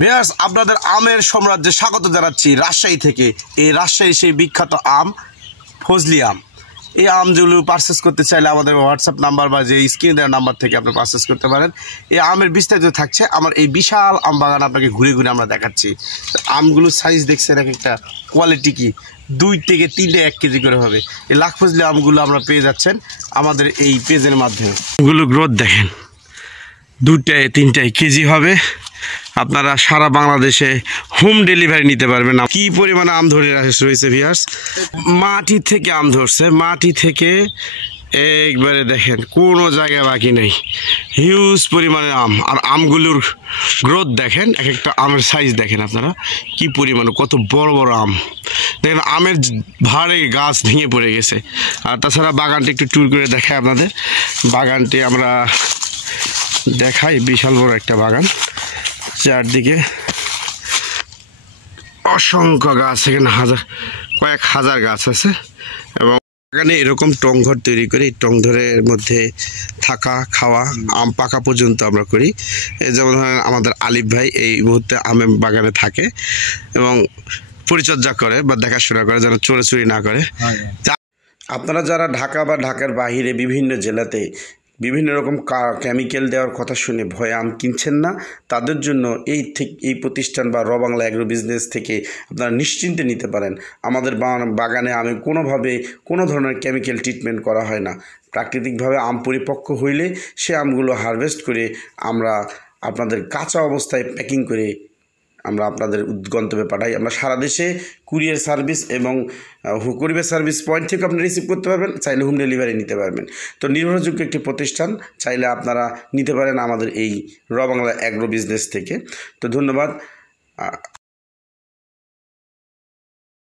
Viewers, আপনাদের আমের সাম্রাজ্যে স্বাগত জানাচ্ছি রাজশাহী থেকে। এই রাজশাহীর সেই বিখ্যাত আম ফজলি আম। এই আমগুলো পারচেস করতে চাইলে আমাদের হোয়াটসঅ্যাপ নাম্বার বা যে স্ক্রিনে দেওয়া নাম্বার থেকে আপনি পারচেস করতে পারেন। এই আমের বিস্তারিত থাকছে আমার এই বিশাল আম বাগান আপনাকে ঘুরে ঘুরে আমরা দেখাচ্ছি। আমগুলোর সাইজ দেখছেন, এক একটা কোয়ালিটি কি 2 থেকে 3 1 কেজি করে হবে। এই লাখ ফজলি আমগুলো আমরা পেয়ে যাচ্ছেন আমাদের এই পেজের মাধ্যমে। এগুলো গ্রোথ দেখেন, 2টায় 3টায় কেজি হবে। আপনারা সারা বাংলাদেশে হোম ডেলিভারি নিতে পারবেন। কি পরিমাণে আম ধরে রয়েছে ভিউয়ার্স, মাটি থেকে আম ধরছে, মাটি থেকে একবারে দেখেন কোনো জায়গায় বাকি নেই, হিউজ পরিমাণে আম। আর আমগুলোর গ্রোথ দেখেন, এক একটা আমের সাইজ দেখেন আপনারা কি পরিমাণে, কত বড় বড় আম দেখেন। আমের ভারে গাছ ভেঙে পড়ে গেছে। আর তাছাড়া বাগানটি একটু ট্যুর করে দেখায় আপনাদের। বাগানটি আমরা দেখাই, বিশাল বড় একটা বাগান, চারদিকে অসংখ্য গাছ, এখানে কয়েক হাজার গাছ আছে। এবং বাগানে এরকম টংঘর তৈরি করে এই টংঘরের মধ্যে থাকা, খাওয়া, আম পাকা পর্যন্ত আমরা করি। যেমন ধরেন আমাদের আলিফ ভাই এই মুহূর্তে আমের বাগানে থাকে এবং পরিচর্যা করে বা দেখাশোনা করে যেন চোরাচুরি না করে। আপনারা যারা ঢাকা বা ঢাকার বাহিরে বিভিন্ন জেলাতে বিভিন্ন রকম কেমিক্যাল দেওয়ার কথা শুনে ভয়ে আম কিনছেন না, তাদের জন্য এই প্রতিষ্ঠান বা র বাংলা অ্যাগ্রো বিজনেস থেকে আপনারা নিশ্চিন্তে নিতে পারেন। আমাদের বাগানে আমে কোনো ধরনের কেমিক্যাল ট্রিটমেন্ট করা হয় না। প্রাকৃতিকভাবে আম পরিপক্ক হইলে সে আমগুলো হারভেস্ট করে আমরা আপনাদের কাঁচা অবস্থায় প্যাকিং করে আমরা আপনাদের গন্তব্যে পাঠাই। আমরা সারা দেশে কুরিয়ার সার্ভিস এবং কুরিয়ার সার্ভিস পয়েন্ট থেকে আপনি রিসিভ করতে পারবেন, চাইলে হোম ডেলিভারি নিতে পারবেন। তো নির্ভরযোগ্য একটি প্রতিষ্ঠান, চাইলে আপনারা নিতে পারেন আমাদের এই র বাংলা অ্যাগ্রো বিজনেস থেকে। তো ধন্যবাদ।